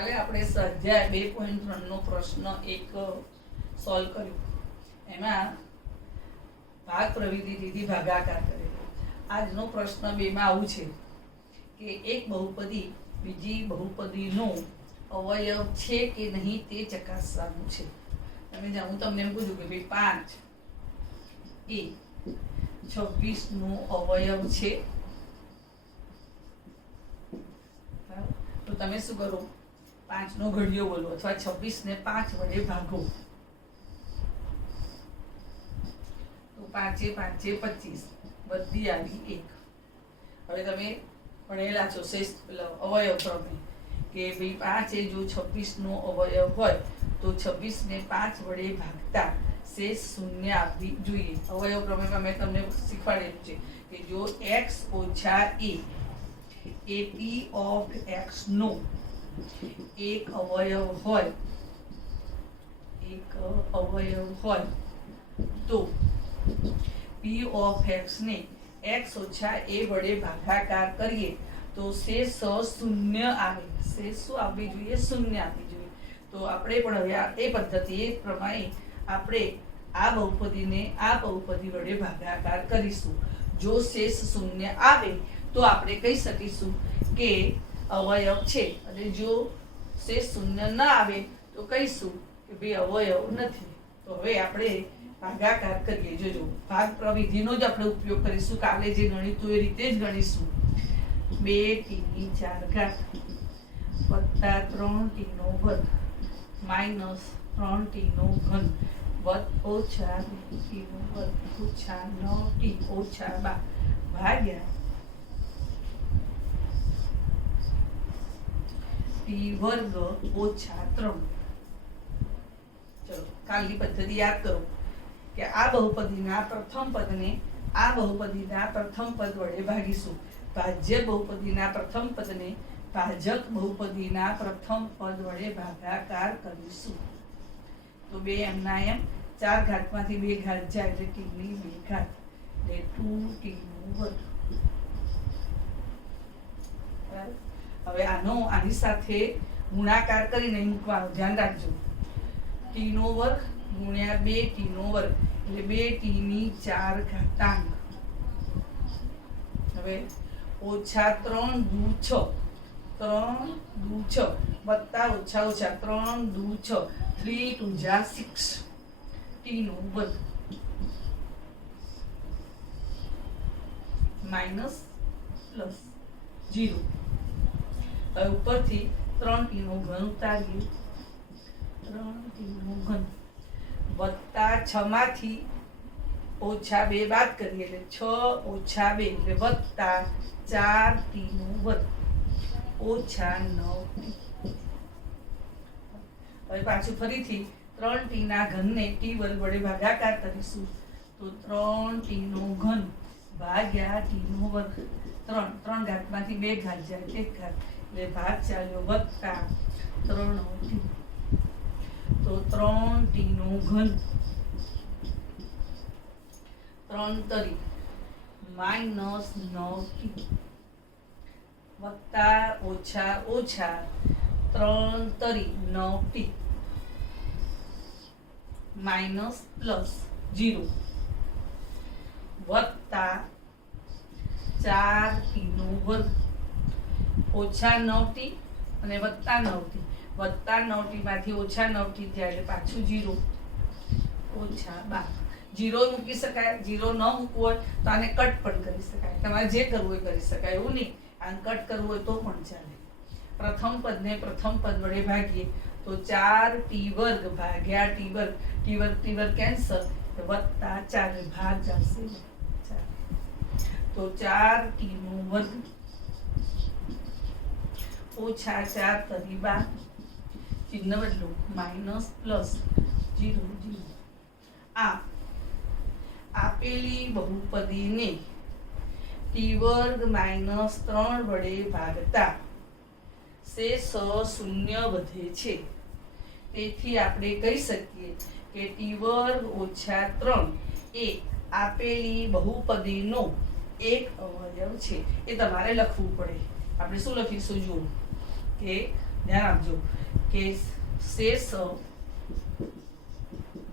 કાલે આપણે સ્વાધ્યાય 2.3 નો પ્રશ્ન એક સોલ્વ કર્યો. એમાં ભાગ પ્રવિધિથી ભાગાકાર કરેલો. આજનો પ્રશ્ન 2 માં આવું છે કે એક બહુપદી બીજી બહુપદીનો અવયવ છે કે નહીં તે ચકાસવાનું છે. તમે હું તમને એમ પૂછું કે ભાઈ 5 એ 26 નો અવયવ છે, તો તમે શું કરો? 5 નો ઘડિયો બોલો અથવા 26 ને 5 વડે ભાગો. તો 5 એ 25 બધી આવી 1. હવે તમે ભણેલા છો અવયવ ક્રમે કે ભાઈ 5 એ જો 26 નો અવયવ હોય તો 26 ને 5 વડે ભાગતા શેષ શૂન્ય આવવી જોઈએ. અવયવ ક્રમે મેં તમને શીખવાડેલું છે કે જો x ઓછા a p ઓફ x નો એક અવયવ હોય તો p ઓફ x ને x ઓછા a વડે ભાગાકાર કરીએ તો શેષ શૂન્ય આવે. શેષ શું આવવી જોઈએ? શૂન્ય આવવી જોઈએ. તો આપણે પણ હવે એ પદ્ધતિ એ પ્રમાણે આપણે આ બહુપદીને આ બહુપદી વડે ભાગાકાર કરીશું. જો શેષ શૂન્ય આવે તો આપણે કહી શકીશું કે અવયવ છે, અને જો શેષ શૂન્ય ન આવે તો કહીશું કે ભાઈ અવયવ નથી. તો હવે આપણે ભાગાકાર કરીએ. જોજો, ભાગ પ્રવિધિનો જ આપણે ઉપયોગ કરીશું. કાલે જે ગણિતું એ રીતે જ ગણીશું. 2t4 વત્તા 3t નો વર્ગ માઇનસ 3t નો ઘન ઓછા 2t નો વર્ગ ઓછા 9t ઓછા 12 ભાગ્યા t વર્ગ ઓછા 3. ચલો કાલની પદ્ધતિ યાદ કરો કે આ બહુપદીના પ્રથમ પદને આ બહુપદીના પ્રથમ પદ વડે ભાગીશું. ભાજ્ય બહુપદીના પ્રથમ પદને ભાજક બહુપદીના પ્રથમ પદ વડે ભાગાકાર કરીશું. તો 2 એમના એમ 4 ઘાતમાંથી 2 ઘાત જાય એટલે t ની 2 ઘાત એટલે 2t નો વર્ગ. હવે આની સાથે ગુણાકાર કરીને મૂકવાનું ધ્યાન રાખજો. t નો વર્ગ ગુણ્યા 2t નો વર્ગ એટલે 2t ની 4 ઘાતાંક. હવે ઓછા 3 દુ 6 વત્તા ઓછા ઓછા 3 દુ 6 3 2 6 t નો વર્ગ માઇનસ પ્લસ 0. હવે ઉપરથી 3t નો ઘન ઉતારીએ. 3t નો ઘન વત્તા 6 માંથી ઓછા 2 બાદ કરીએ એટલે 6 ઓછા 2 એટલે વત્તા 4t નો વર્ગ ઓછા 9t. હવે પાછું ફરીથી 3t ના ઘનને t વર્ગ વડે ભાગાકાર કરીશું. તો 3t નો ઘન ભાગ્યા t નો વર્ગ 3 ઘાતમાંથી 2 ઘાત જાય 1 ઘાત એટલે ભાગ ચાલ્યો વત્તા 3t. તો 3t નો ઘન 3 તરી માઇનસ 9t વત્તા ઓછા ઓછા 3 તરી 9t માઇનસ પ્લસ 0 વત્તા 4t નો વર્ગ ઓછા 9t અને વત્તા 9t. વત્તા 9t માંથી ઓછા 9t થયા એટલે પાછું 0 ઓછા 12. 0 મૂકી શકાય. 0 ન મૂકવું હોય તો આને કટ પણ કરી શકાય. તમારે જે કરવું હોય કરી શકાય, એવું નહીં. આને કટ કરવું હોય તો પણ ચાલે. પ્રથમ પદને પ્રથમ પદ વડે ભાગીએ તો 4t વર્ગ ભાગ્યા t વર્ગ t વર્ગ કેન્સલ વત્તા 4 ભાગ જશે 4. તો 4t નો વર્ગ ઓછા 4 તરી 12 ચિહ્ન બદલું માઇનસ પ્લસ 0 આપેલી બહુપદીને t વર્ગ માઇનસ 3 વડે ભાગતા શેષ શૂન્ય વધે છે. તેથી આપણે કહી શકીએ કે t વર્ગ ઓછા 3 એ આપેલી બહુપદીનો એક અવયવ છે. એ તમારે લખવું પડે. આપણે શું લખીશું? જુઓ કે ધ્યાન આપજો કે શેષ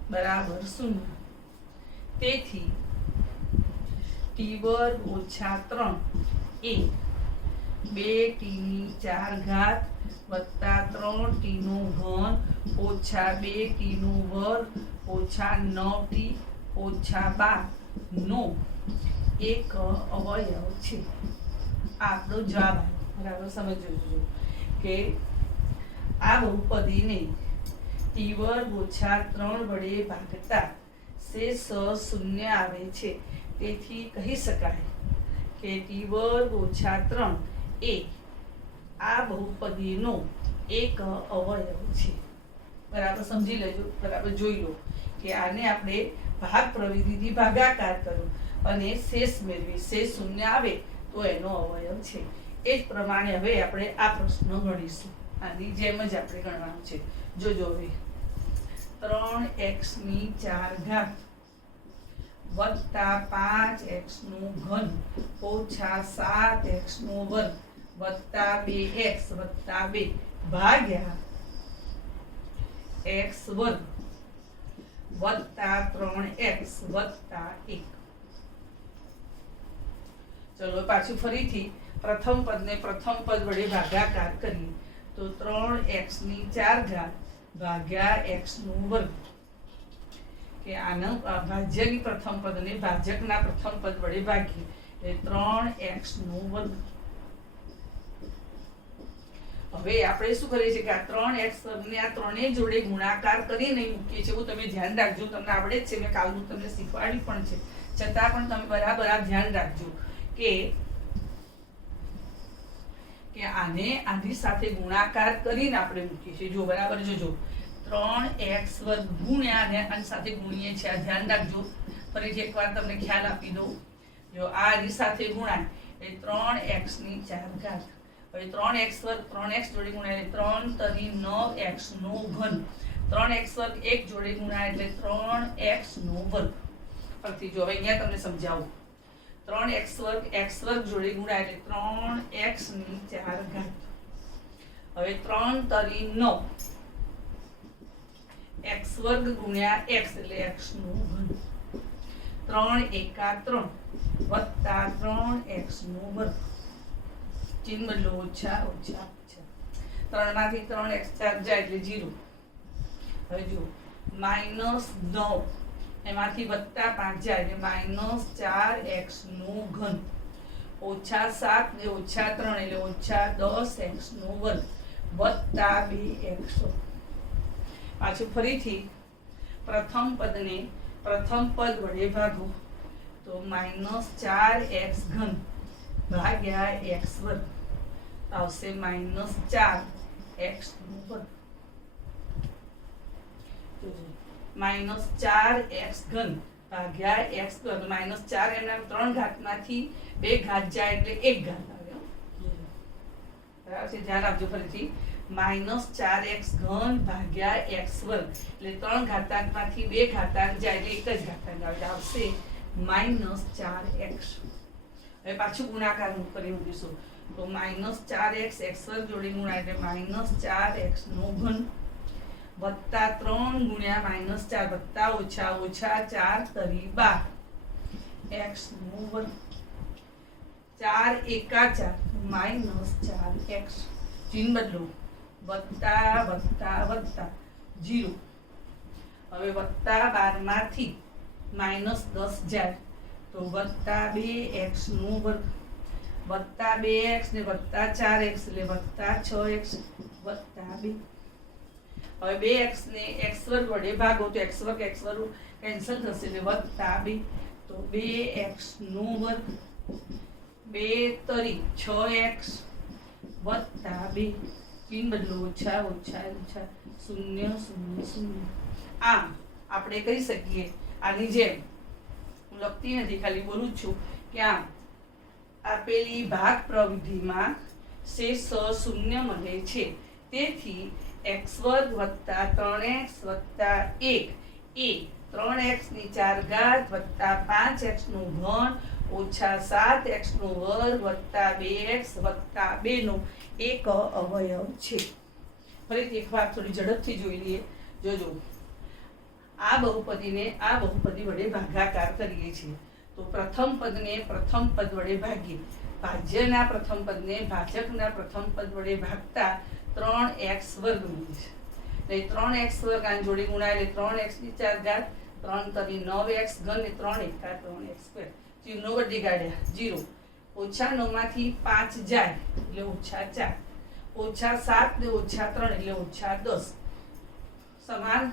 બરાબર 0. તેથી ટી વર્ગ ઓછા 3 એ 2t4 વત્તા 3t નો ઘન ઓછા 2t નો વર્ગ ઓછા 9t ઓછા 12 નો એક અવયવ છે. આપણો જવાબ બરાબર સમજજો કે આ બહુપદીને ટી વર્ગ ઓછા 3 વડે ભાગતા શેષ 0 આવે છે. તેથી કહી શકાય કે ટી વર્ગ ઓછા 3 એ આ બહુપદીનો એક અવયવ છે. બરાબર સમજી લેજો, બરાબર જોઈ લો કે આને આપણે ભાગ પ્રવિધિથી ભાગાકાર કર્યો અને શેષ મેળવી, શેષ 0 આવે તો એનો અવયવ છે. એ જ પ્રમાણે હવે આપણે આ પ્રશ્ન ગણીશું. આની જેમ જ આપણે ગણવાનું છે. જોજો હવે 3x ની 4 વત્તા 5x નું ઘન ઓછા 7x નું વર્ગ વત્તા 2x વત્તા 2 ભાગ્યા x વર્ગ વત્તા 3x વત્તા 1. ચલો પાછું ફરીથી પ્રથમ પદને પ્રથમ પદ વડે ભાગાકાર કરીએ તો 3x ની 4 ભાગ્યા x નું વર્ગ કે આનો ભાજ્યની પ્રથમ પદને ભાજકના પ્રથમ પદ વડે ભાગીએ એટલે 3x નું વર્ગ. હવે આપણે શું કરીએ છીએ કે આ 3x ને આ ત્રણેય જોડે ગુણાકાર કરીને મૂકીએ છીએ. એવું તમે ધ્યાન રાખજો, તમને આવડે જ છે, મેં કાલનું તમને શીખવાડી પણ છે, છતાં પણ તમે બરાબર આ ધ્યાન રાખજો કે આને આની સાથે ગુણાકાર કરીને આપણે મૂકીએ છીએ. જો બરાબર જોજો 3x વર્ગ ગુણ્યા આની સાથે ગુણીએ છીએ. આ ધ્યાન રાખજો. ફરીથી એકવાર તમને ખ્યાલ આપી દઉં. જો આ આની સાથે ગુણાય એટલે 3x ની 4 હવે 3x વર્ગ 3x જોડે ગુણાય એટલે 3 તરી 9x નો ઘન 3x વર્ગ 1 જોડે ગુણાય એટલે 3x નો વર્ગ. ફરીથી જો હવે અહીંયા તમને સમજાવું. 3x વર્ગ x વર્ગ જોડે ગુણાય એટલે 3x ની 4 હવે 3 તરી 9 x વર્ગ ગુણ્યા x એટલે x નું ઘન 3 એકા 3 વત્તા 3x નું વર્ગ ચિહ્ન બદલો ઓછા ઓછા ઓછા 3 માંથી 3x 4 જાય એટલે 0. હવે જો -9 એમાંથી વત્તા 5 જાય એટલે -4x નું ઘન ઓછા 7 ને ઓછા 3 એટલે ઓછા 10x નું વર્ગ વત્તા 2x. પાછું ફરીથી પ્રથમ પદને પ્રથમ પદ વડે ભાગો તો -4x ઘન ભાગ્યા x વર્ગ આવશે -4x નું વર્ગ. -4x ઘન ભાગ્યા x વર્ગ -4 એના 3 ઘાતમાંથી 2 ઘાત જાય એટલે 1 ઘાત આવે. બરાબર છે, ધ્યાન આપજો. ફરીથી -4x ઘન ભાગ્યા x વર્ગ એટલે 3 ઘાતાંકમાંથી 2 ઘાતાંક જાય એટલે 1 જ ઘાતાંક આવે આવશે -4x. હવે પાછું ગુણાકાર કરી મૂકીશું તો -4x x વર્ગ જોડે ગુણાય એટલે -4x નો ઘન વત્તા 3 ગુણ્યા -4 વત્તા ઓછા ઓછા 4 તરી 12 x નો વર્ગ 4 એકા 4 -4x ચિહ્ન બદલો વત્તા વત્તા વત્તા 0. હવે વત્તા 12 માંથી -10 જાય તો વત્તા 2x નું વર્ગ વત્તા 2x ને વત્તા 4x એટલે વત્તા 6x વત્તા 2. હવે 2x ને x વર્ગ વડે ભાગો તો x વર્ગ કેન્સલ થશે એટલે વત્તા 2 તો 2x નું વર્ગ 2 તરી 6x વત્તા 2 ચિહ્ન બદલો ઓછા ઓછા ઓછા 0 0 0. આમ આપણે કહી શકીએ આની જેમ હું લખતી નથી, ખાલી બોલું છું કે આમ આપેલી ભાગ પ્રવિધિમાં શેષ 0 મળે છે. તેથી x વર્ગ વત્તા 3x વત્તા 1 એ 3x ની 4 ઘાત વત્તા 5x નું ઘન ઓછા 7x નો વર્ગ વત્તા 2x વત્તા 2 નો એક અવયવ છે. ફરીથી એકવાર થોડી ઝડપથી જોઈ લઈએ. જોજો, આ બહુપદી વડે ભાગાકાર કરીએ છીએ તો પ્રથમ પદને પ્રથમ પદ વડે ભાગીએ. ભાજ્યના પ્રથમ પદને ભાજકના પ્રથમ પદ વડે ભાગતા 3x વર્ગ મળે છે. એટલે 3x વર્ગ આની જોડે ગુણાય એટલે 3x ની 4 ઘાત, 3 તરી 9x ઘન ને 3 એકા 3x સ્ક્વેર. ચિહ્નો વડી કાઢ્યા 0. -9 માંથી 5 જાય એટલે -4, -7 ને -3 એટલે -10. સમાન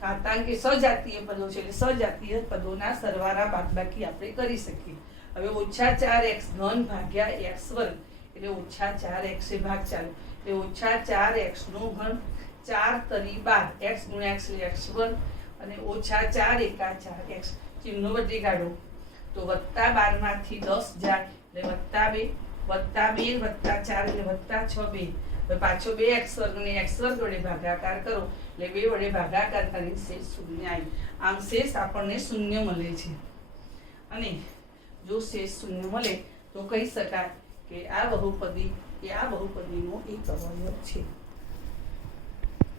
ઘાતાંકી સજાતીય પદો છે એટલે સજાતીય પદોના સરવાળા બાદબાકી આપણે કરી શકીએ. હવે -4x ઘન ભાગ્યા x વર્ગ એટલે -4x એ ભાગ ચાલે એટલે -4x નો ઘન 4 તરી 12 x ગુણ્યા x એટલે x વર્ગ અને -4 એકા 4x. ચિહ્નો વડી કાઢો તો +12 માંથી 10 જાય એટલે +2 +2 +4 એટલે +6 2. હવે પાછો 2x વર્ગ ને x વર્ગ વડે ભાગાકાર કરો એટલે 2 વડે ભાગાકાર કરીને શેષ શૂન્ય આવી. આમ શેષ આપણને શૂન્ય મળે છે. અને જો શેષ શૂન્ય મળે તો કહી શકાય કે આ બહુપદી એ આ બહુપદીનો એક અવયવ છે.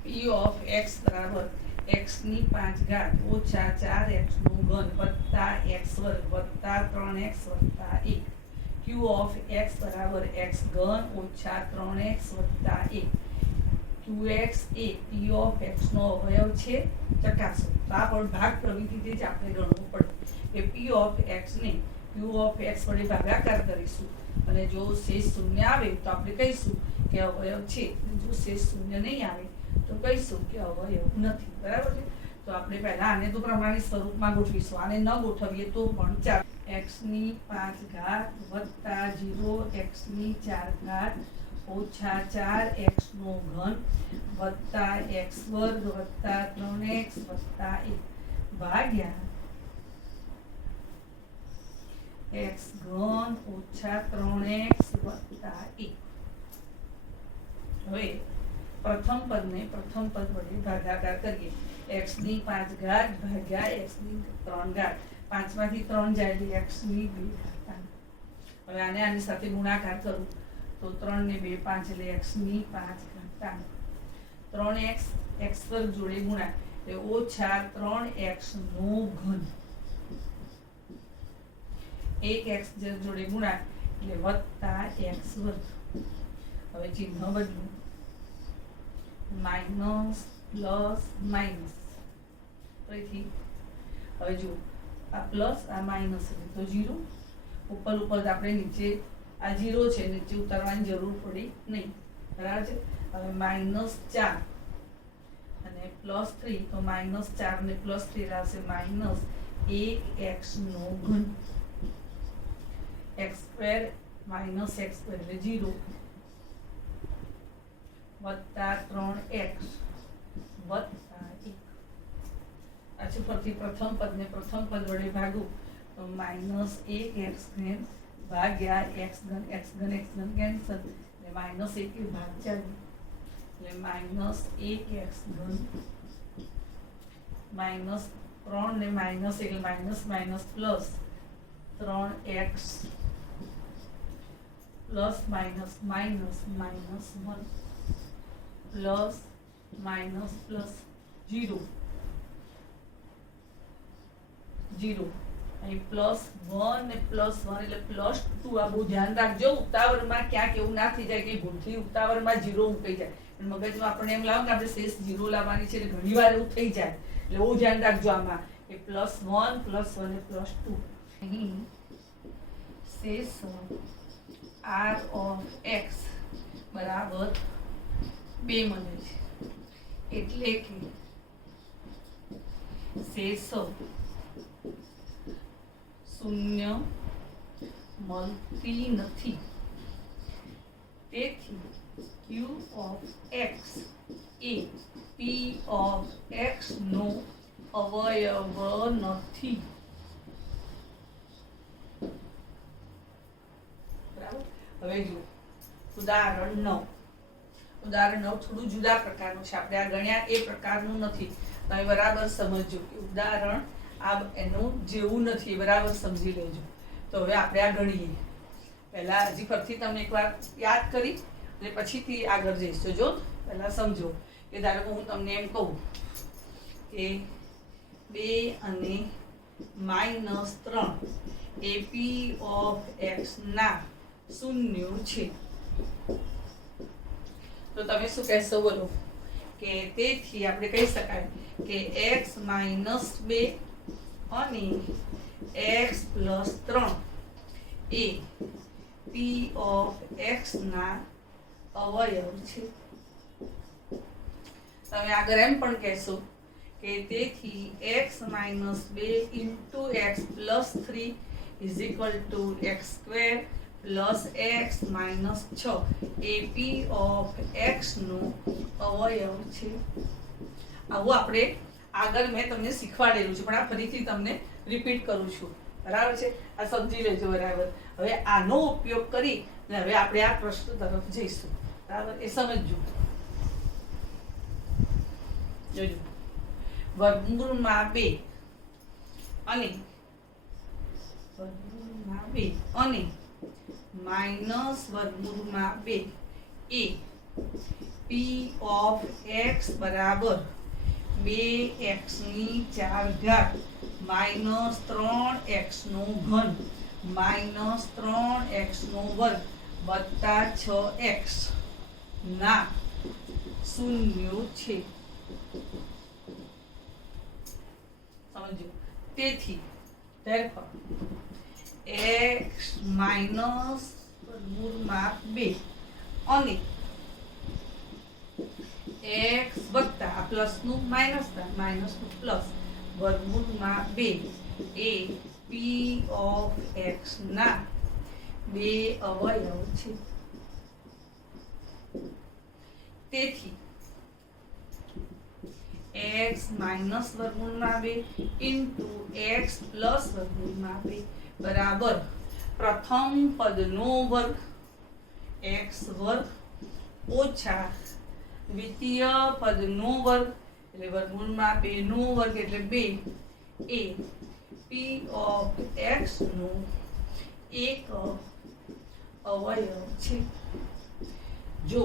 p of x બરાબર x ની 5 ઘાત ઓછા 4x નો ઘન વત્તા x વર્ગ વત્તા 3x વત્તા 1. q of x બરાબર x ઘન ઓછા 3x વત્તા 1. qx A p of x નો અવયવ છે ચકાસો. તો આ પણ ભાગ પ્રવિધિથી જ આપણે ગણવું પડે કે p of x ને q of x વડે ભાગાકાર કરીશું અને જો શેષ શૂન્ય આવે તો આપણે કહીશું કે અવયવ છે. જો શેષ શૂન્ય નહીં આવે તો કહીશું કે અવયવ નથી. બરાબર છે. તો આપણે પહેલા આને તો પ્રમાણિત સ્વરૂપમાં ગોઠવીશું. આને ન ગોઠવીએ તો પણ ચાલે. x ની 5 ઘાત વત્તા 0x ની 4 ઘાત ઓછા 4x નો ઘન વત્તા x વર્ગ વત્તા 3x વત્તા 1 ભાગ્યા x ઘન ઓછા 3x વત્તા 1. હવે પ્રથમ પદને પ્રથમ પદ વડે ભાગાકાર કરીએ. x ની 5 ઘાત ભાગ્યા x ની 3 ઘાત. 5 માંથી 3 જાય એટલે x ની 2 ઘાત. હવે આને આની સાથે ગુણાકાર કરું તો 3 ને 2 5 એટલે x ની 5 ઘાત. 3x x વર્ગ જોડે ગુણાય એટલે ઓછા 3x નો ઘન. 1x જોડે ગુણાય એટલે વત્તા x વર્ગ. હવે ચિહ્ન બદલું માઇનસ પ્લસ માઇનસ. ફરીથી હવે જુઓ આ પ્લસ આ માઇનસ એટલે તો 0. ઉપર આપણે નીચે આ 0 છે નીચે ઉતારવાની જરૂર પડી નહીં. બરાબર છે. હવે -4 અને +3 તો -4 ને +3 આવશે -1x નો ઘન. x square minus x square એટલે 0 વત્તા 3x વત્તા 1. પછી ફરીથી પ્રથમ પદને પ્રથમ પદ વડે ભાગું તો -1x ઘન ભાગ્યા x ઘન કેન્સલ એટલે -1 એ ભાગ ચાલે એટલે -1x ઘન -3 ને માઇનસ એટલે minus plus 3x plus minus -1 plus minus plus 0 અહીં +1 ને +1 એટલે +2. આ બહુ ધ્યાન રાખજો. ઉતાવળમાં ક્યાંક એવું ના થઈ જાય કે ભૂલથી ઉતાવળમાં 0 મૂકાઈ જાય. મગજમાં આપણે એમ લાવો કે આપણે શેષ 0 લાવવાની છે એટલે ઘણી વાર એવું થઈ જાય. એટલે બહુ ધ્યાન રાખજો આમાં કે +1 +1 ને +2. અહીં શેષ r of x બરાબર 2 મળે છે. એટલે કે શેષ શૂન્ય મળતી નથી. તેથી q of x A p of x નો અવયવ નથી. બરાબર. હવે જો ઉદાહરણ 9 થોડું જુદા પ્રકારનું છે. આપણે આ ગણ્યા એ પ્રકારનું નથી. તમે બરાબર સમજજો કે ઉદાહરણ આ એનું જેવું નથી. બરાબર સમજી લેજો. તો હવે આપણે આ ગણીએ. પહેલા હજી ફરીથી તમને એકવાર યાદ કરી અને પછીથી આગળ જઈશું. જો પહેલા સમજો કે ધારો કે હું તમને એમ કહું કે 2 અને -3 એ પી ઓફ એક્સ ના શૂન્ય છે. તો તમે શું કહેશો બોલો? કે તેથી આપણે કહી શકાય કે x - 2 અને x + 3 A P of x ના અવયવ છે. તમે આગળ એમ પણ કહેશો કે તેથી x - 2 * x + 3 = x² + x - 6 એ પી ઓફ એક્સ નો અવયવ છે. આવું આપણે આગળ મેં તમને શીખવાડેલું છે, પણ આ ફરીથી તમને રિપીટ કરું છું. બરાબર છે? આ સમજી લેજો. બરાબર. હવે આનો ઉપયોગ કરી અને હવે આપણે આ પ્રશ્ન તરફ જઈશું. બરાબર? એ સમજજો. જોજો. વર્ગમૂળમાં 2 અને -√2 એ પી ઓફ એક્સ બરાબર 2x ની 4 ઘાત -3x નો ઘન -3x નો વર્ગ વત્તા 6x ના શૂન્ય છે. સમજો. તેથી therefore x -√2 અને x વત્તા આ પ્લસનું માઇનસ માઇનસનું પ્લસ વર્ગમૂળમાં 2 એ પી ઓફ એક્સ ના 2 અવયવ છે. તેથી x - વર્ગમૂળમાં 2 * x + વર્ગમૂળમાં 2 બરાબર પ્રથમ પદનો વર્ગ x વર્ગ ઓછા દ્વિતીય પદનો વર્ગ એટલે વર્ગમૂળમાં 2 નો વર્ગ એટલે 2 એ પી ઓફ એક્સ નો એક અવયવ છે. જો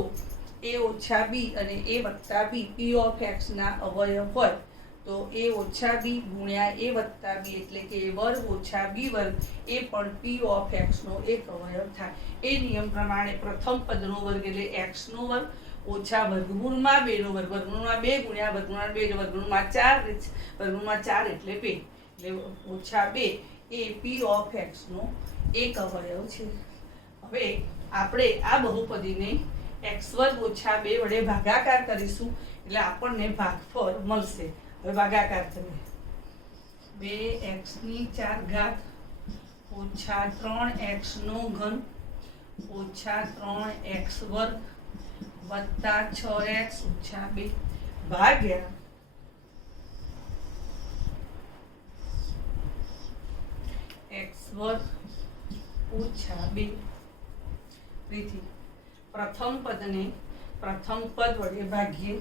a ઓછા b અને a વત્તા b પી ઓફ એક્સ ના અવયવ હોય તો a ઓછા b ગુણ્યા a વત્તા b એટલે કે a વર્ગ ઓછા b વર્ગ એ પણ પી ઓફ એક્સ નો એક અવયવ થાય. એ નિયમ પ્રમાણે પ્રથમ પદનો વર્ગ એટલે x નો વર્ગ ઓછા વર્ગમૂળમાં 2 નો વર્ગ વર્ગમૂળમાં 2 ગુણ્યા વર્ગમૂળમાં 2 એટલે વર્ગમૂળમાં 4 વર્ગમૂળમાં 4 એટલે 2 એટલે ઓછા 2 એ પી ઓફ એક્સ નો એક અવયવ છે. હવે આપણે આ બહુપદીને x² ઓછા 2 વડે ભાગાકાર કરીશું એટલે આપણને ભાગફળ મળશે. હવે ભાગાકાર કરીએ. 2x ની 4 ઘાત ઓછા 3x નો ઘન ઓછા 3x² વત્તા 6x ઓછા 2 ભાગ્યા x² ઓછા 2. તેથી પ્રથમ પદને પ્રથમ પદ વડે ભાગીએ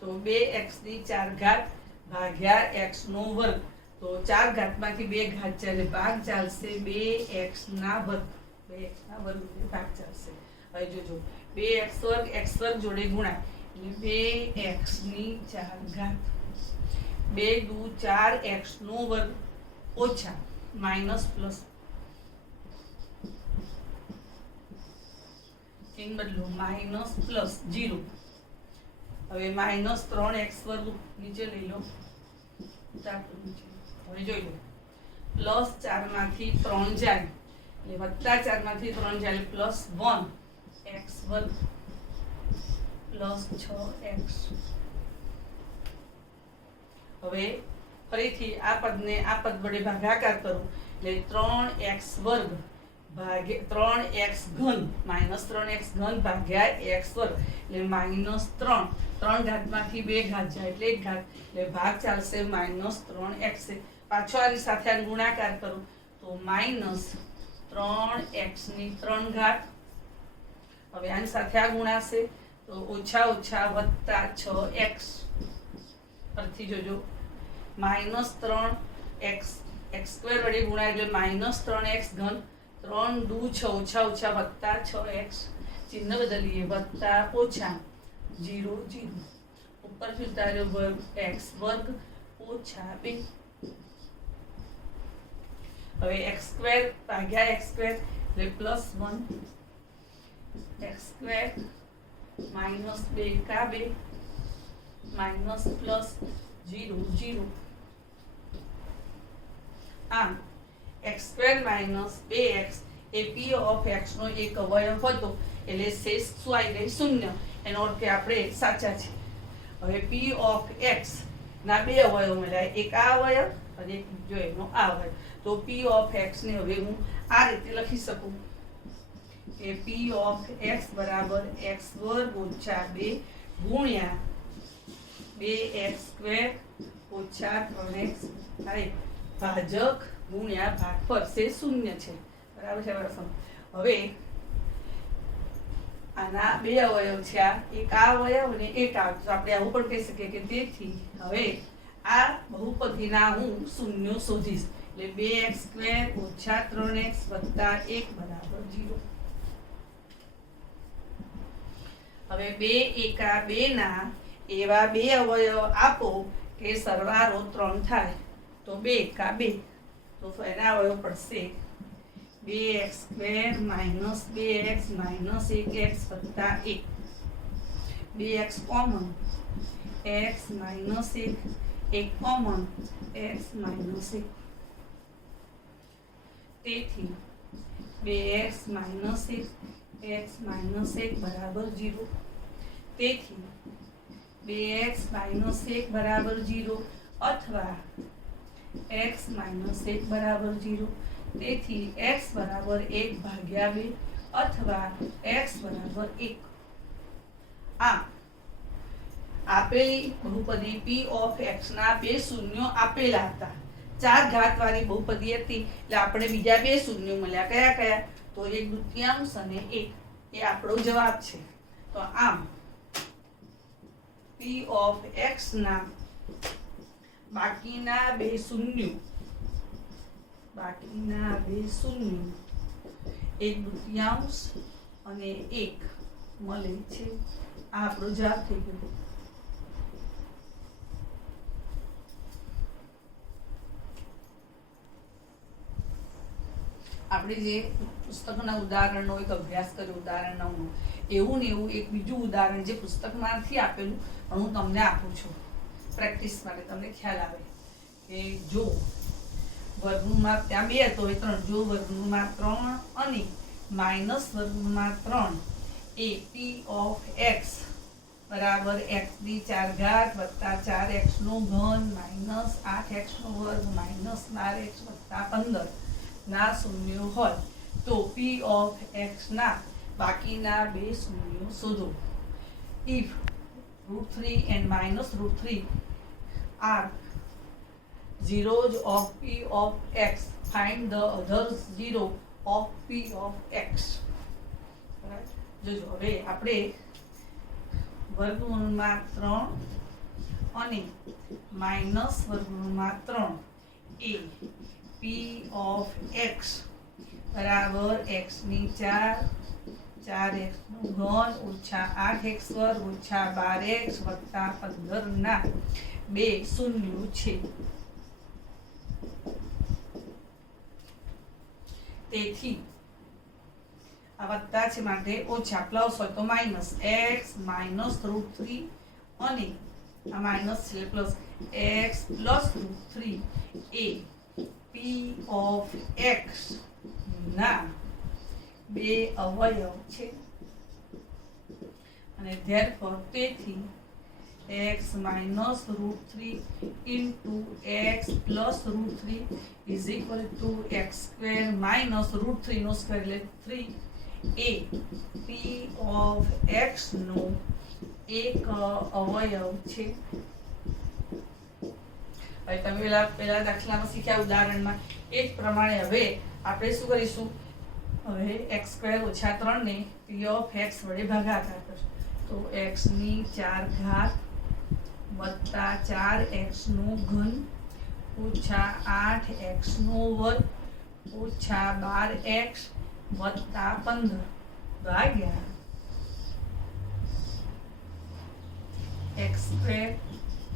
તો 2x ની 4 ઘાત ભાગ્યા x નો વર્ગ. તો 4 ઘાતમાંથી 2 ઘાત ચાલે ભાગ ચાલશે 2x ના વર્ગ 2x ના વર્ગ એટલે ભાગ ચાલશે. હવે જોજો 2x² x² જોડે ગુણાય એટલે 2x ની 4 ઘાત 2 × 4x નો વર્ગ ઓછા માઇનસ પ્લસ ચિહ્ન બદલો માઇનસ પ્લસ 0. હવે -3x² નીચે લઈ લો. હવે જોઈ લો પ્લસ 4 માંથી 3 જાય એટલે વત્તા 4 માંથી 3 જાય એટલે +1x² + 6x. હવે ફરીથી આ પદને આ પદ વડે ભાગાકાર કરો એટલે 3x² ભાગ્યા 3x ઘન -3x ઘન ભાગ્યા x² એટલે -3 3 ઘાતમાંથી 2 ઘાત જાય એટલે 1 ઘાત એટલે ભાગ ચાલશે -3x. પાછો આની સાથે આ ગુણાકાર કરો તો -3x ની 3 ઘાત. હવે આની સાથે આ ગુણાશે તો ઓછા ઓછા વત્તા 6x. ફરીથી જોજો -3x x² વડે ગુણાય એટલે -3x ઘન 3 × 6 ઓછા ઓછા વત્તા 6x. चिन्ह बदलिए वत्ता ओछा 0 0 ऊपर फिर तारे वर्ग x वर्ग ओछा 2 હવે x² ભાગ્યા x² એટલે +1 x² -2 का 2 माइनस प्लस 0 0 આમ x² - 2x A p of x નો એક અવયવ હતો એટલે શેષ શું આવી ગઈ 0 એનો અર્થ કે આપણે સાચા છે હવે p ઓફ x ના બે અવયવ મળ્યા એક આ અવયવ અને એક બીજો એનો આ અવયવ તો p ઓફ x ને હવે હું આ રીતે લખી શકું કે p ઓફ x બરાબર x² - 2 ગુણ્યા 2x² - 3x થાય ભાજક ગુણ્યા ભાગફળ છે 0 છે બરાબર છે બરાબર હવે આના બે અવયવ છે આ એક આ અવયવ અને એક આ તો આપણે આવું પણ કહી શકીએ કે તેથી હવે આ બહુપદીના હું શૂન્યો શોધીશ એટલે 2x² - 3x + 1 બરાબર 0 હવે 2 એકા 2 ના એવા બે અવયવ આપો કે સરવાળો 3 થાય તો 2 એકા 2 તો એના અવયવ પડશે 2x² - 2x - 1x + 1 2x common x - 1 1 common x - 1 તેથી 2x - 1 x - 1 બરાબર 0 તેથી 2x - 1 બરાબર 0 અથવા x - 1 બરાબર 0 તેથી x બરાબર 1 ભાગ્યા 2 અથવા x બરાબર 1 આ આપેલી બહુપદી p ઓફ x ના બે શૂન્યો આપેલા હતા 4 ઘાત વાળી બહુપદી હતી એટલે આપણે બીજા બે શૂન્યો મળ્યા કયા કયા તો 1/2 અને 1 એ આપણો જવાબ છે તો આમ p ઓફ x ના બાકીના બે શૂન્યો 1/2 અને 1 મળે છે આ આપણો જવાબ થઈ ગયો આપણે જે પુસ્તકના ઉદાહરણનો એક અભ્યાસ કર્યો ઉદાહરણ 9 નો એવું ને એવું એક બીજું ઉદાહરણ જે પુસ્તકમાંથી આપેલું હું તમને આપું છું પ્રેક્ટિસ માટે તમને ખ્યાલ આવે કે જો વર્ગમૂળમાં ત્યાં 2 હતો એ 3 જો વર્ગમૂળમાં 3 અને માઈનસ વર્ગમૂળમાં 3 એ p ઓફ x બરાબર x ની 4 ઘાત વત્તા 4x નો ઘન માઈનસ 8x નો વર્ગ માઈનસ 12x વત્તા 15 ના શૂન્યો હોય તો p ઓફ x ના બાકીના બે શૂન્યો શોધો if √3 and -√3 are zeros of p of x find the other zero of p of x જોજો હવે આપણે વર્ગમૂળમાં 3 અને માઈનસ વર્ગમૂળમાં 3 એ p of x બરાબર x ની 4x નું ઘન ઓછા 8x વર્ગ ઓછા 12x વત્તા 15 ના બે શૂન્યો છે તેથી આ વત્તા છે માટે ઓછા પ્લસ હોય તો માઈનસ x -√3 અને આ માઈનસ છે plus x +√3 A p of x ના બે અવયવ છે અને therefore તેથી x -√3 into x +√3 is equal to x square minus √3 no square એટલે 3 એ p of x નો એક અવયવ છે હવે તમે પેલા દાખલામાં શીખ્યા ઉદાહરણમાં એ જ પ્રમાણે હવે આપણે શું કરીશું હવે x² - 3 ને p of x વડે ભાગાકાર કરશું તો x ની 4 ઘાત વત્તા 4x નો ઘન ઓછા 8x નો વર્ગ ઓછા 12x વત્તા 15 ભાગ્યા x સ્ક્વેર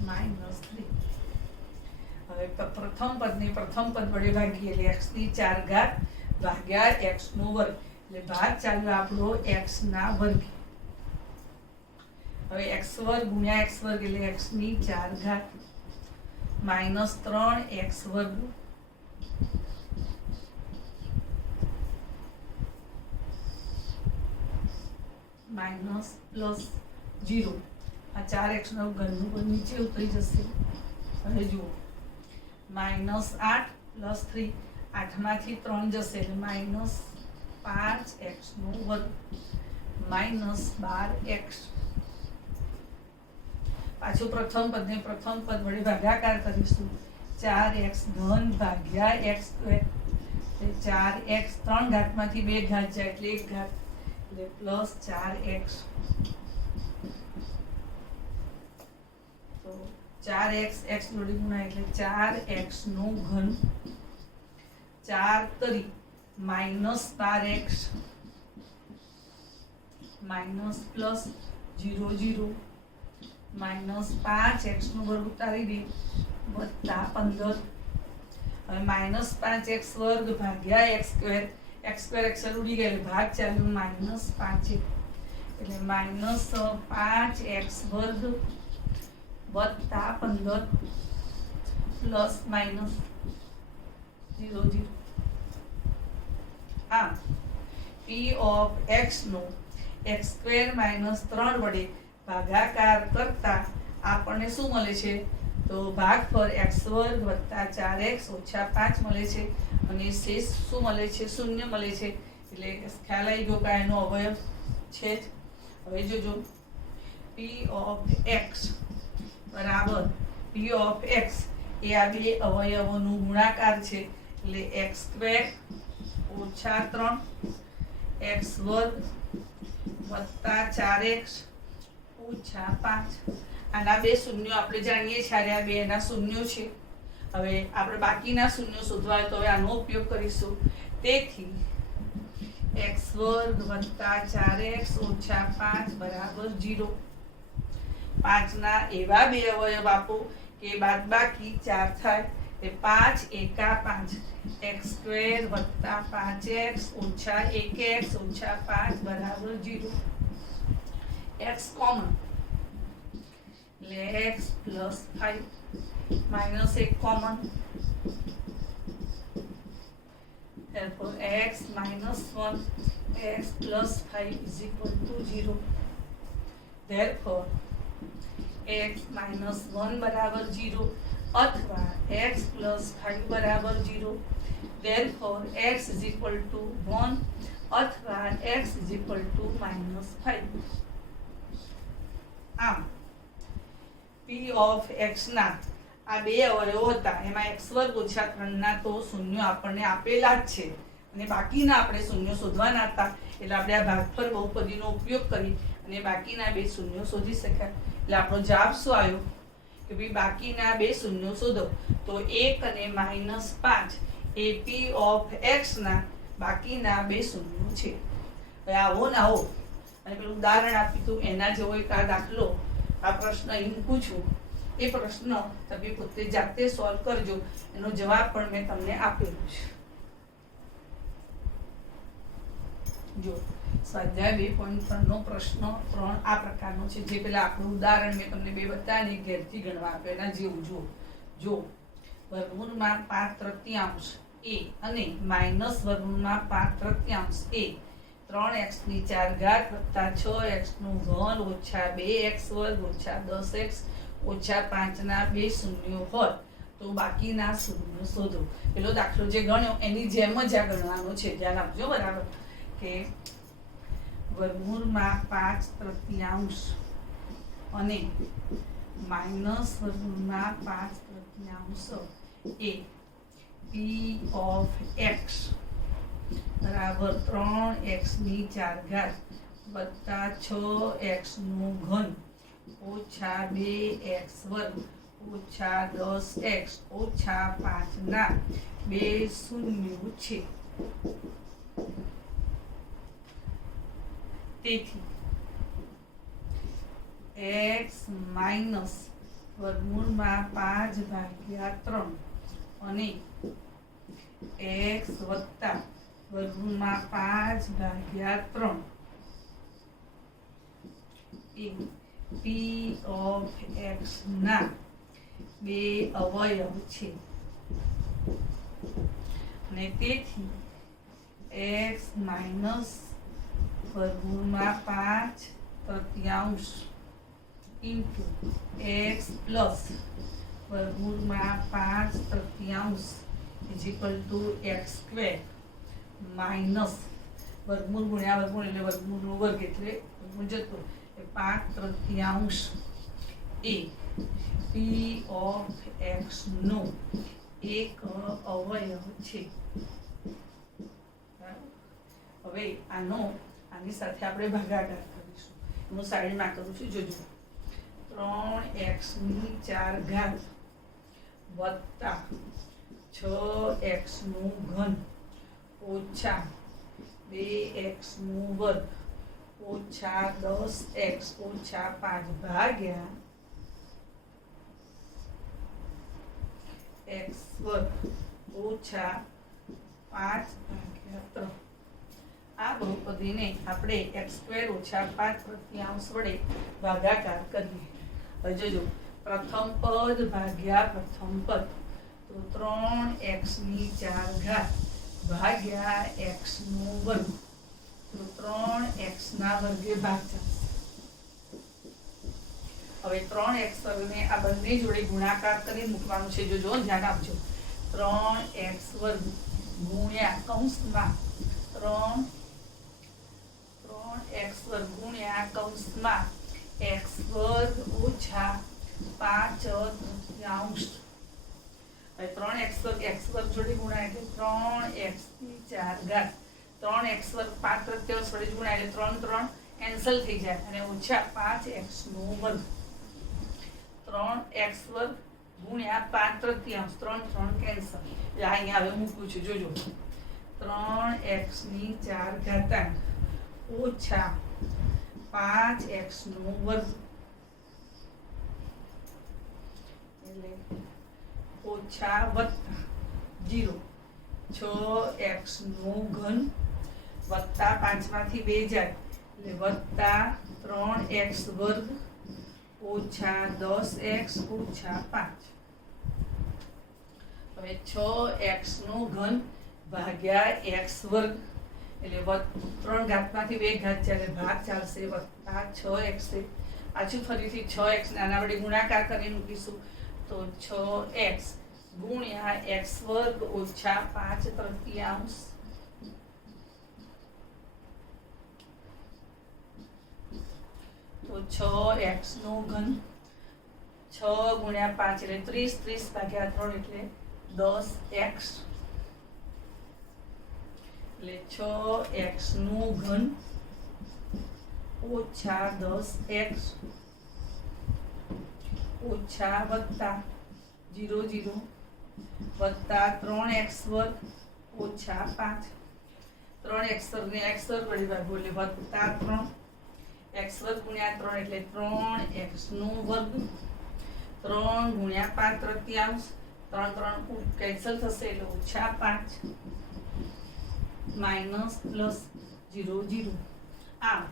માઇનસ 3. હવે પ્રથમ પદને પ્રથમ પદ વડે ભાગીએ એટલે x ની 4 ઘાત ભાગ્યા x નો વર્ગ, એટલે ભાગ ચાલ્યો આપણો x ના વર્ગ. હવે x વર્ગ ગુણ્યા x વર્ગ એટલે x ની 4 ઘાત માઇનસ 3x વર્ગ માઇનસ પ્લસ 0. આ 4x નો ઘનનું પદ નીચે ઉતરી જશે. હવે જુઓ માઇનસ 8 પ્લસ 3, 8 માંથી 3 જશે એટલે માઇનસ 5x નો વર્ગ માઇનસ 12x. પાછું પ્રથમ પદને પ્રથમ પદ વડે ભાગાકાર કરીશું. 4x ઘન ભાગ્યા x સ્ક્વેર એટલે 4x 3 ઘાતમાંથી 2 ઘાત જાય એટલે 1 ઘાત એટલે પ્લસ 4x. તો 4x x જોડે ગુણાય એટલે 4x નો ઘન 4 તરી minus 12x minus plus 0 0 minus 5x નો વર્ગ ઉતારી દે વત્તા 15. હવે માઇનસ 5x વર્ગ ભાગ્યા x square, x square x ઉડી ગયા એટલે ભાગ ચાલ્યો માઇનસ 5 એટલે માઇનસ 5x વર્ગ વત્તા 15 પ્લસ માઇનસ 0 0. આમ p ઓફ x નો x સ્ક્વેર માઇનસ 3 વડે ભાગાકાર કરતા આપણને શું મળે છે? તો ભાગફળ x વર્ગ વત્તા 4x ઓછા 5 મળે છે અને શેષ શું મળે છે? શૂન્ય મળે છે. એટલે ખ્યાલ આવી ગયો કે એનો અવયવ છે જ. હવે જોજો p ઓફ x બરાબર p ઓફ x એ આ બે અવયવોનું ગુણાકાર છે એટલે x સ્ક્વેર ઓછા 3x વર્ગ વત્તા 4x ઓછા 5. આના બે શૂન્યો આપણે જાણીએ છીએ, આ બે એના શૂન્યો છે. હવે આપણે બાકીના શૂન્યો શોધવા હોય તો હવે આનો ઉપયોગ કરીશું. તેથી x વર્ગ વત્તા 4x ઓછા 5 બરાબર 0. 5 ના એવા બે અવયવ આપો કે બાદબાકી 4 થાય એટલે 5 એકા 5 x સ્ક્વેર વત્તા 5x ઓછા 1x ઓછા 5 બરાબર 0. x કોમન એટલે x plus 5 minus 1 common therefore x minus 1 x plus 5 is equal to 0. therefore x minus 1 બરાબર 0 અથવા x plus 5 બરાબર 0. therefore x is equal to 1 અથવા x is equal to minus 5. આમ p of x ના આ બે અવયવો હતા એમાં x વર્ગ ઓછા 3 ના તો શૂન્યો આપણને આપેલા જ છે અને બાકીના આપણે શૂન્યો શોધવાના હતા એટલે આપણે આ ભાગફળ બહુપદીનો ઉપયોગ કરી અને બાકીના બે શૂન્યો શોધી શક્યા. એટલે આપણો જવાબ શું આવ્યો કે ભાઈ બાકીના બે શૂન્યો શોધો. તો 1 અને -5 એ p ઓફ x ના બાકીના બે શૂન્યો છે. હવે આવો ને આવો અને પેલું ઉદાહરણ આપ્યું હતું એના જેવો એક આ દાખલો, આ પ્રશ્ન અહીં મૂકું છું. એ પ્રશ્ન તમે પોતે જાતે સોલ્વ કરજો. એનો જવાબ પણ મેં તમને આપેલો છે. જો સ્વાધ્યાય 2.3 નો પ્રશ્ન 3 આ પ્રકારનો છે. જે પેલા આપણું ઉદાહરણ મેં તમને બે બતાવીને ઘેરથી ગણવા આપ્યો એના જેવું જુઓ. જો વર્ગમૂળમાં 5/3 a અને માઇનસ વર્ગમૂળમાં 5/3 a 3x ની 4 ઘાત વત્તા 6x નું ઘન ઓછા 2x વર્ગ ઓછા 10x ઓછા 5 ના બે શૂન્યો હોય તો બાકીના શૂન્યો શોધો. પેલો દાખલો જે ગણ્યો એની જેમ જ આ ગણવાનો છે. ધ્યાન આપજો બરાબર કે વર્ગમૂળમાં 5/3 અને માઇનસ વર્ગમૂળમાં 5/3 એ p ઓફ x બરાબર 3x ની 4 ઘાત વત્તા 6x નું ઘન ઓછા 2x વર્ગ ઓછા 10x ઓછા 5 ના બે શૂન્યો છે. તેથી x માઇનસ વર્ગમૂળમાં 5/3 અને x વત્તા વર્ગમૂળમાં 5/3 એ p ઓફ x ના બે અવયવ છે અને તેથી x માઇનસ વર્ગમૂળમાં 5/3 ઇન્ટુ x પ્લસ વર્ગમૂળમાં 5/3 is equal to x square minus વર્ગમૂળ ગુણ્યા વર્ગમૂળ એટલે વર્ગમૂળનો વર્ગ એટલે વર્ગમૂળ જતો એ 5/3 એ p ઓફ x નો એક અવયવ છે. હવે આની સાથે આપણે ભાગાકાર કરીશું. હું સાઈડમાં કરું છું, જોજો. 3x ની 4 ઘાત વત્તા 6x નું ઘન ઓછા 2x નું વર્ગ ઓછા 10x ઓછા 5 ભાગ્યા x વર્ગ ઓછા 5/3. આ બહુપદીને આપણે x સ્ક્વેર ઓછા 5/3 વડે ભાગાકાર કરીએ. હવે જોજો, પ્રથમ પદ ભાગ્યા પ્રથમ પદ, તો 3x ની 4 ઘાત ભાગ્યા x નો વર્ગ, તો 3x ના વર્ગે ભાગ જશે. હવે 3x વર્ગને આ બંને જોડે ગુણાકાર કરી મૂકવાનું છે. જોજો, ધ્યાન આપજો. 3x વર્ગ ગુણ્યા કૌંસમાં 3x વર્ગ ગુણ્યા કૌંસમાં x વર્ગ ઓછા 5/3. હવે 3x વર્ગ x વર્ગ જોડે ગુણાય એટલે 3x ની 4 ઘાત, 3x વર્ગ 5/3 વડે ગુણાય એટલે 3 કેન્સલ થઈ જાય અને ઓછા 5x નો વર્ગ. 3x વર્ગ ગુણ્યા 5/3, 3 કેન્સલ. એટલે અહીંયા હવે મૂકું છું, જોજો. 3x ની 4 ઘાતાંક ઓછા 5x નો વર્ગ એટલે ઓછા વત્તા 0 6x નો ઘન વત્તા 5 માંથી 2 જાય એટલે વત્તા 3x વર્ગ ઓછા 10x ઓછા 5. હવે 6x નો ઘન ભાગ્યા x વર્ગ એટલે 3 ઘાતમાંથી 2 ઘાત ચાલે ભાગ ચાલશે વત્તા 6x. પાછું ફરીથી 6x આના વડે ગુણાકાર કરી મૂકીશું, તો 6x ગુણ્યા x વર્ગ ઓછા 5/3 તો 6x નો ઘન 6 ગુણ્યા 5 એટલે 30, 30/3 એટલે 10x એટલે 6x નું ઘન ઓછા 10x ઓછા વત્તા 0 0 વત્તા 3x વર્ગ ઓછા 5. 3x વર્ગને x વર્ગ વડે ભાગો એટલે વત્તા 3. x વર્ગ ગુણ્યા 3 એટલે 3x નું વર્ગ. 3 ગુણ્યા 5/3, 3 કેન્સલ થશે એટલે ઓછા 5 માઇનસ પ્લસ 0 0. આમ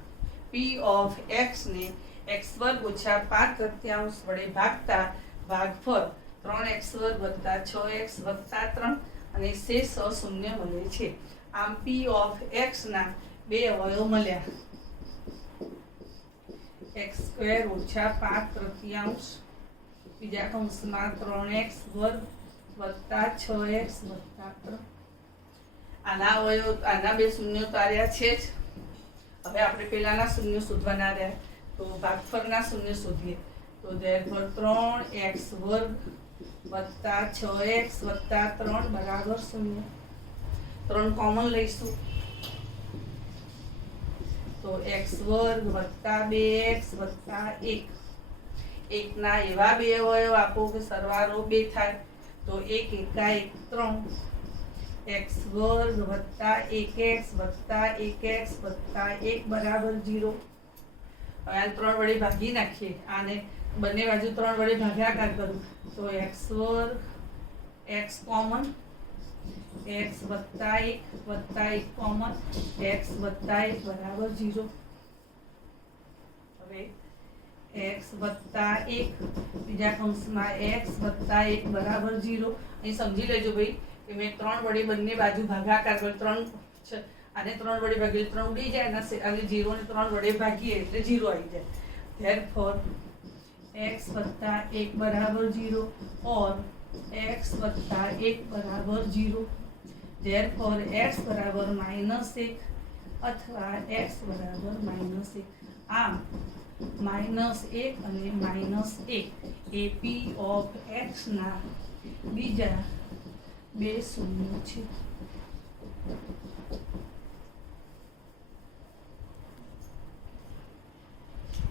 p ઓફ x ને x વર્ગ ઓછા 5/3 વડે ભાગતા ભાગફળ 3x વર્ગ વત્તા 6x વત્તા 3 અને શેષ શૂન્ય મળે છે. આમ p ઓફ x ના બે અવયવ મળ્યા. x સ્ક્વેર ઓછા 5/3 બીજા કૌંસમાં 3x વર્ગ વત્તા 6x વત્તા 3. આના અવયવ આના બે શૂન્ય તાર્યા છે જ. હવે આપણે પહેલાના શૂન્ય શોધવાના રહ્યા, તો ભાગફળના શૂન્ય શોધીએ. તો therefore 3x વર્ગ વત્તા 6x વત્તા 3 બરાબર 0. 3 કોમન લઈશું તો x વર્ગ વત્તા 2x વત્તા 1. 1 ના એવા બે અવયવ આપો કે સરવાળો 2 થાય, તો 1 એકા 1 3. x વર્ગ વત્તા 1x વત્તા 1x વત્તા 1 બરાબર 0. હવે આ 3 વડે ભાગી નાખીએ, આને બંને બાજુ 3 વડે ભાગાકાર કરું તો x વર્ગ, x કોમન, x વત્તા 1 કોમન, x વત્તા 1 બરાબર 0. હવે x વત્તા 1 બીજા કૌંસમાં x વત્તા 1 બરાબર 0. અહીં સમજી લેજો ભાઈ કે મેં 3 વડે બંને બાજુ ભાગાકાર કર્યો. 3 છે આને 3 વડે ભાગીએ 3 ઉડી જાય અને 0 ને 3 વડે ભાગીએ એટલે 0 આવી જાય. therefore x વત્તા 1 બરાબર 0 और x વત્તા 1 બરાબર 0. therefore x બરાબર -1 અથવા x બરાબર -1. આમ -1 અને -1 એ p ઓફ x ના બીજા બે શૂન્ય છે.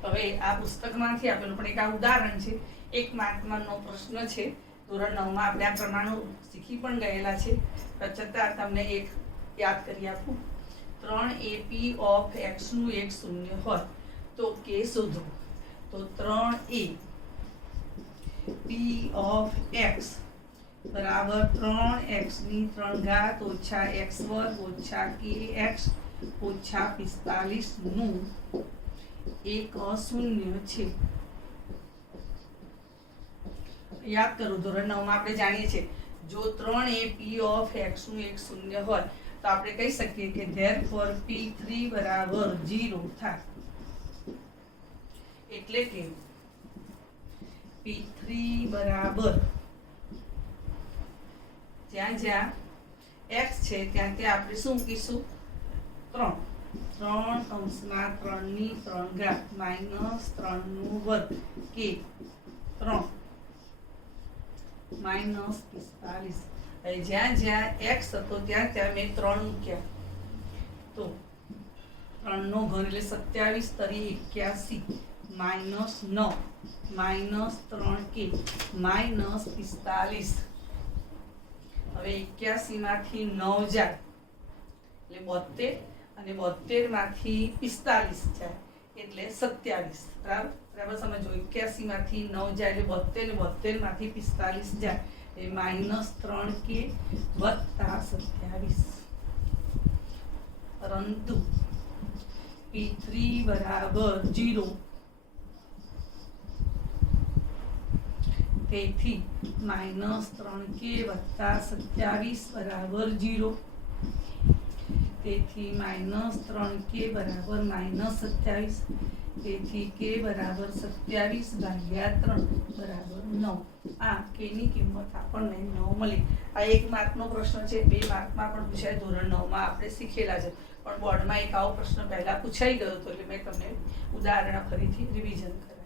હવે આ પુસ્તકમાંથી આપેલું પણ એક આ ઉદાહરણ છે, 1 માર્કનો પ્રશ્ન છે. ધોરણ 9 માં આપણે આ પ્રમાણ શીખી પણ ગયેલા છે. છતાં તમને એક યાદ કરી આપું. 3ap ઓફ x નું એક શૂન્ય હોય તો k શોધો. તો 3a p ઓફ x બરાબર 3x ની 3 ઘાત ઓછા x વર્ગ ઓછા kx ઓછા 45 નું એક અશૂન્ય છે. યાદ કરો ધોરણ 9 માં આપણે જાણીએ છીએ જો 3a p ઓફ x નું એક શૂન્ય હોય તો આપણે કહી શકીએ કે therefore p3 બરાબર 0 થાય. એટલે કે p3 બરાબર જ્યાં જ્યાં x છે ત્યાં ત્યાં આપણે શું કહીશું 3 કૌંસમાં 3 ની 3 ઘાત -3 નું વર્ગ k 3 -45. હવે જ્યાં જ્યાં x હતો ત્યાં ત્યાં મેં 3 મૂક્યા તો 3 નો ઘન એટલે 27 તરી 81 -9 -3k -45. હવે 81 માંથી 9 જાય એટલે 72 અને 72 માંથી 45 જાય એટલે 27. બરાબર સમજો. 81 માંથી 9 જાય એટલે 72 ને 72 માંથી 45 જાય એ -3k વત્તા 27. પરંતુ p3 બરાબર 0. તેથી -3k વત્તા 27 બરાબર 0. તેથી -3k બરાબર -27. તેથી k બરાબર 27 ભાગ્યા 3 બરાબર 9. આ k ની કિંમત આપણને 9 મળી. આ 1 માર્કનો પ્રશ્ન છે. 2 માર્કમાં પણ પૂછાય. ધોરણ 9 માં આપણે શીખેલા છે પણ બોર્ડમાં એક આવો પ્રશ્ન પહેલા પૂછાઈ ગયો હતો એટલે મેં તમને ઉદાહરણ ફરીથી રિવિઝન કર્યું.